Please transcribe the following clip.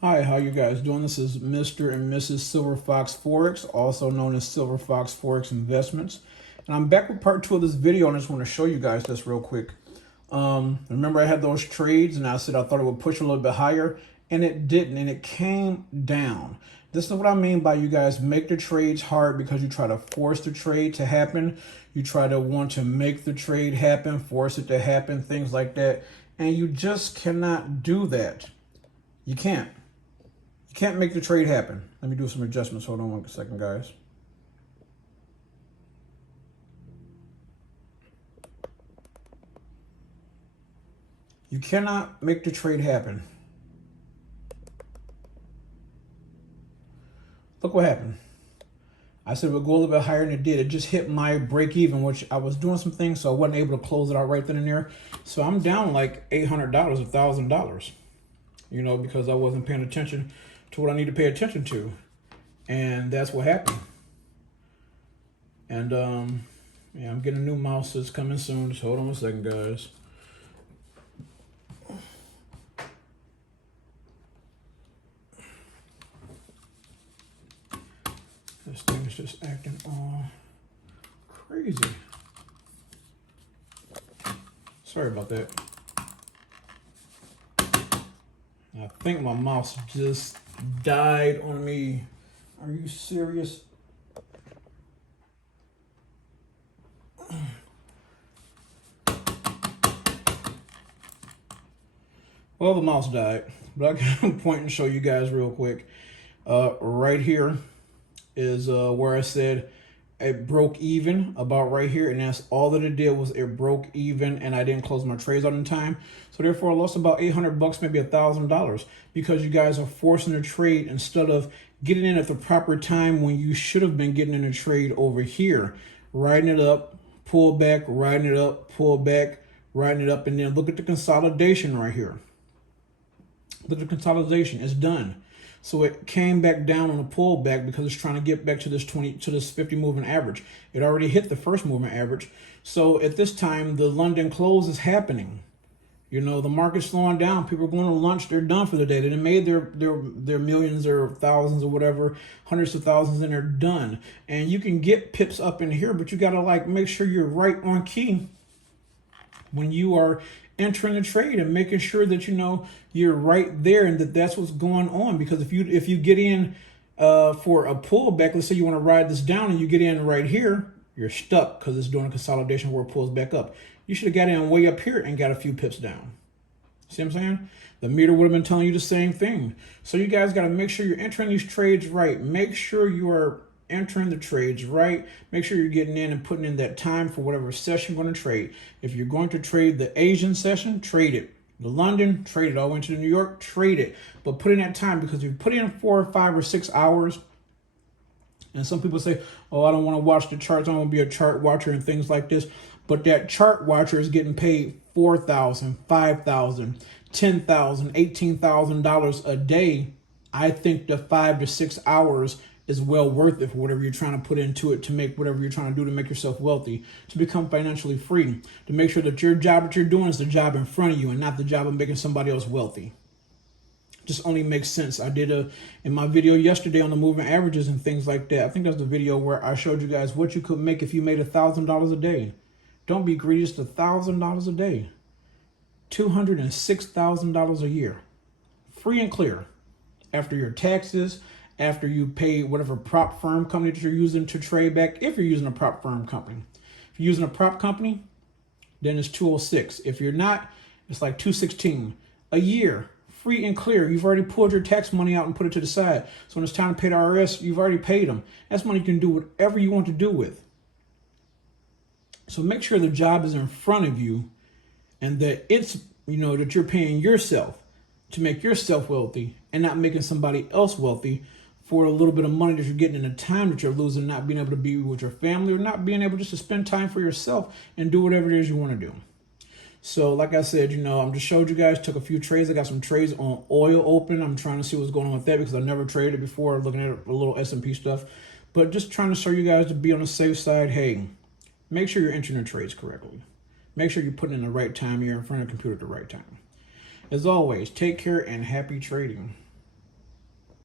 Hi, how you guys doing? This is Mr. and Mrs. Silver Fox Forex, also known as Silver Fox Forex Investments. And I'm back with part 2 of this video, and I just want to show you guys this real quick. Remember I had those trades, and I said I thought it would push a little bit higher, and it didn't, and it came down. This is what I mean by you guys make the trades hard because you try to force the trade to happen. You try to want to make the trade happen, force it to happen, things like that. And you just cannot do that. You can't. You can't make the trade happen. Let me do some adjustments. Hold on one second, guys. You cannot make the trade happen. Look what happened. I said we'll go a little bit higher, and it did. It just hit my break even, which I was doing some things, so I wasn't able to close it out right then and there. So I'm down like $800, $1,000, you know, because I wasn't paying attention to what I need to pay attention to. And that's what happened. And yeah, I'm getting a new mouse that's coming soon. Just hold on a second, guys. This thing is just acting all crazy. Sorry about that. I think my mouse just died on me. Are you serious? Well, the mouse died, but I can point and show you guys real quick. Right here is where I said it broke even, about right here, and that's all that it did was it broke even, and I didn't close my trades out in time. So therefore I lost about $800, maybe $1,000, because you guys are forcing a trade instead of getting in at the proper time when you should have been getting in a trade over here, riding it up, pull back, riding it up, pull back, riding it up, and then look at the consolidation right here. Look at the consolidation, it's done. So it came back down on a pullback because it's trying to get back to this 50 moving average. It already hit the first moving average. So at this time, the London close is happening. You know, the market's slowing down. People are going to lunch. They're done for the day. They made their millions or thousands or whatever, hundreds of thousands, and they're done. And you can get pips up in here, but you got to like make sure you're right on key when you are entering the trade and making sure that you know you're right there and that that's what's going on. Because if you get in for a pullback, let's say you want to ride this down and you get in right here, you're stuck because it's doing a consolidation where it pulls back up. You should have got in way up here and got a few pips down. See what I'm saying? The meter would have been telling you the same thing. So you guys got to make sure you're entering these trades right. Make sure you are entering the trades right. Make sure you're getting in and putting in that time for whatever session you're going to trade. If you're going to trade the Asian session, trade it. The London, trade it. All the way into the New York, trade it. But put in that time, because if you put in 4 or 5 or 6 hours, and some people say, oh, I don't want to watch the charts, I don't want to be a chart watcher and things like this. But that chart watcher is getting paid $4,000, $5,000, $10,000, $18,000 a day. I think the 5 to 6 hours is well worth it for whatever you're trying to put into it, to make whatever you're trying to do to make yourself wealthy, to become financially free, to make sure that your job that you're doing is the job in front of you and not the job of making somebody else wealthy. Just only makes sense. I did in my video yesterday on the moving averages and things like that. I think that's the video where I showed you guys what you could make if you made $1,000 a day. Don't be greedy, it's $1,000 a day. $206,000 a year, free and clear, after your taxes, after you pay whatever prop firm company that you're using to trade back, if you're using a prop firm company. If you're using a prop company, then it's 206. If you're not, it's like 216 a year, free and clear. You've already pulled your tax money out and put it to the side. So when it's time to pay the IRS, you've already paid them. That's money you can do whatever you want to do with. So make sure the job is in front of you and that it's, that you're paying yourself to make yourself wealthy and not making somebody else wealthy for a little bit of money that you're getting in the time that you're losing, not being able to be with your family or not being able just to spend time for yourself and do whatever it is you want to do. So like I said, I'm just showed you guys, took a few trades. I got some trades on oil open. I'm trying to see what's going on with that because I never traded before, looking at a little S&P stuff. But just trying to show you guys to be on the safe side. Hey, make sure you're entering your trades correctly. Make sure you're putting in the right time. You're in front of the computer at the right time. As always, take care and happy trading.